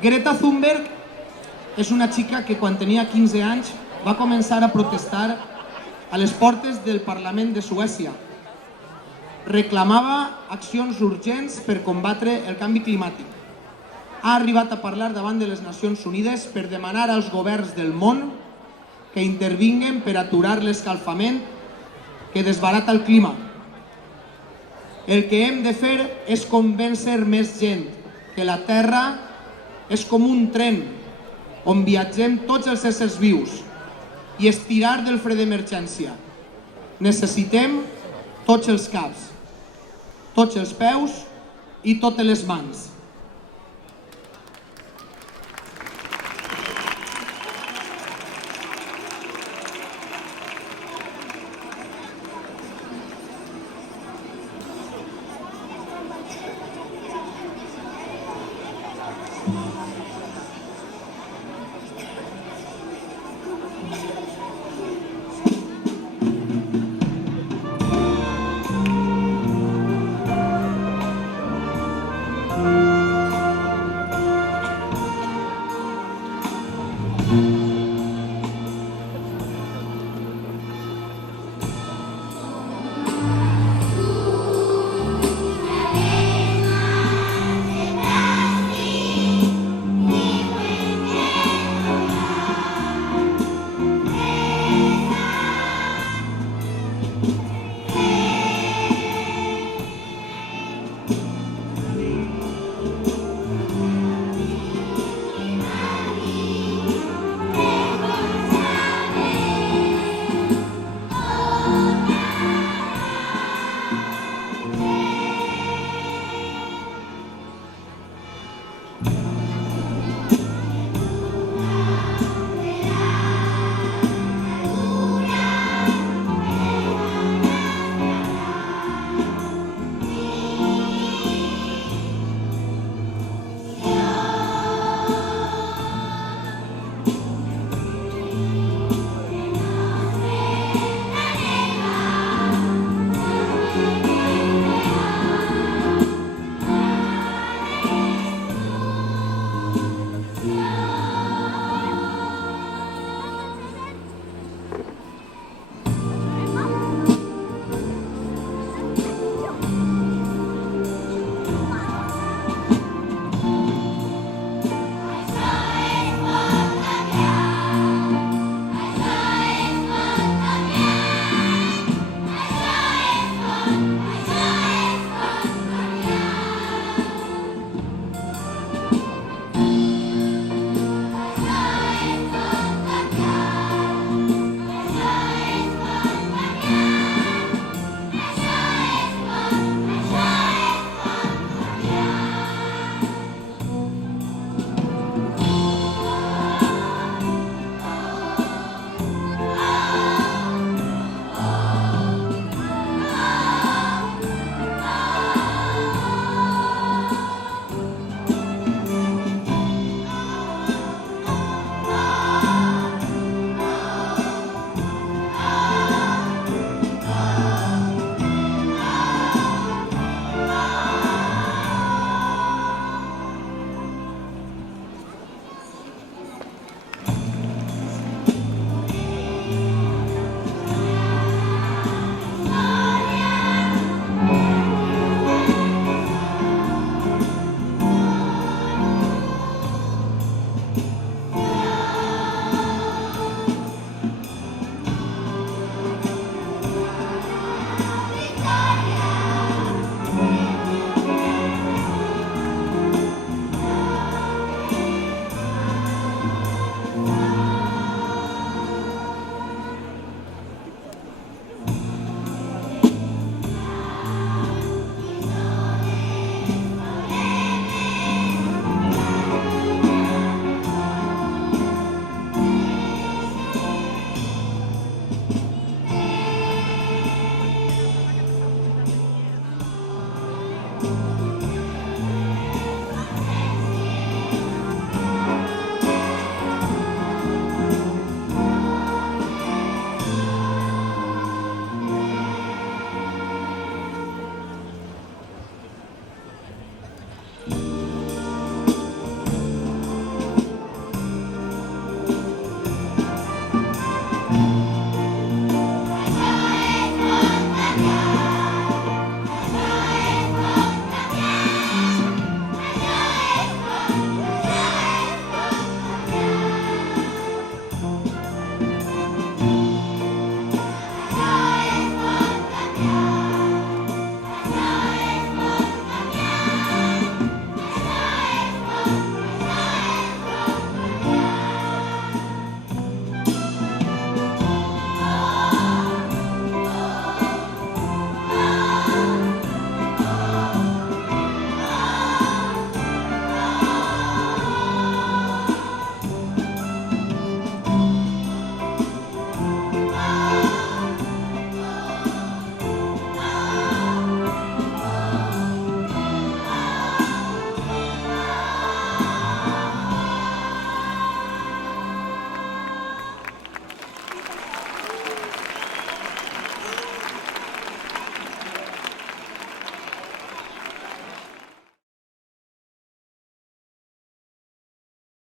Greta Thunberg és una xica que quan tenia 15 anys va començar a protestar a les portes del Parlament de Suècia. Reclamava accions urgents per combatre el canvi climàtic. Ha arribat a parlar davant de les Nacions Unides per demanar als governs del món que intervinguen per aturar l'escalfament que desbarata el clima. El que hem de fer és convèncer més gent que la Terra és com un tren on viatgem tots els éssers vius i estirar del fre d'emergència. Necessitem tots els caps, tots els peus i totes les mans.